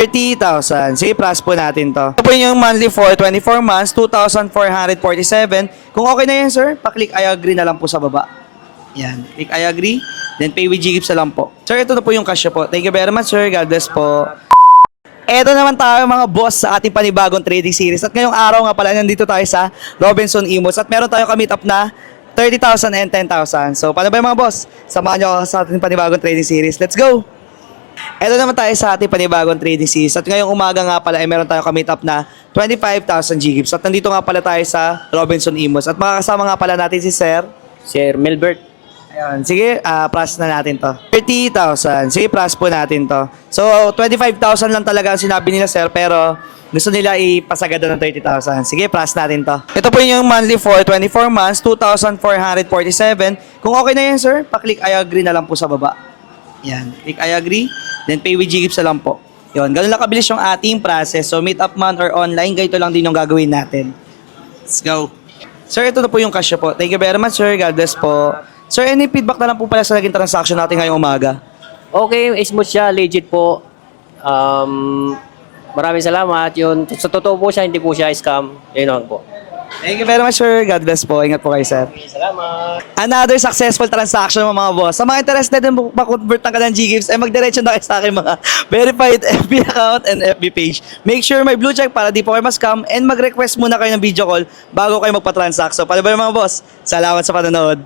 30,000. Sige, plus po natin to. Ito po yung monthly for 24 months, 2,447. Kung okay na yan, sir, pa-click I agree na lang po sa baba. Yan. Click I agree. Then pay with GGives na lang po. Sir, ito na po yung cash po. Thank you very much, sir. God bless po. Eto naman tayo mga boss sa ating panibagong trading series. At ngayong araw nga pala, nandito tayo sa Robinson Imos. At meron tayong ka-meet up na 30,000 and 10,000. So, paano ba yung mga boss? Samahan nyo ako sa ating panibagong trading series. Let's go! Eto naman tayo sa ating panibagong trading series. At ngayong umaga nga pala, meron tayong ka-meet up na 25,000 GGives. At nandito nga pala tayo sa Robinson Imos. At makakasama nga pala natin si Sir. Sir Melbert. Ayun, sige, plus na natin to. 30,000. Sige, plus po natin to. So, 25,000 lang talaga ang sinabi nila, sir, pero gusto nila ipasagada ng 30,000. Sige, plus natin to. Ito po yung monthly for 24 months, 2,447. Kung okay na yan, sir, pa-click I agree na lang po sa baba. Yan, click I agree, then pay with GGives na lang po. Yun, ganun lang kabilis yung ating process. So, meet up man or online, ganito lang din yung gagawin natin. Let's go. Sir, ito na po yung cash po. Thank you very much, sir. God bless po. Sir, any feedback na lang po pala sa naging transaction natin ngayong umaga? Okay, smooth siya, legit po. Maraming salamat. Yun, sa totoo po siya, hindi po siya scam. Yun lang po. Thank you very much, sir. God bless po. Ingat po kayo, sir. Salamat. Another successful transaction mga boss. Sa mga interested din mag-convert ng kanilang GGives, ay magdiretso na kayo sa akin mga verified FB account and FB page. Make sure may blue check para di po kayo ma-scam and mag-request muna kayo ng video call bago kayo magpa-transact. So, paano ba yung mga boss? Salamat sa panonood.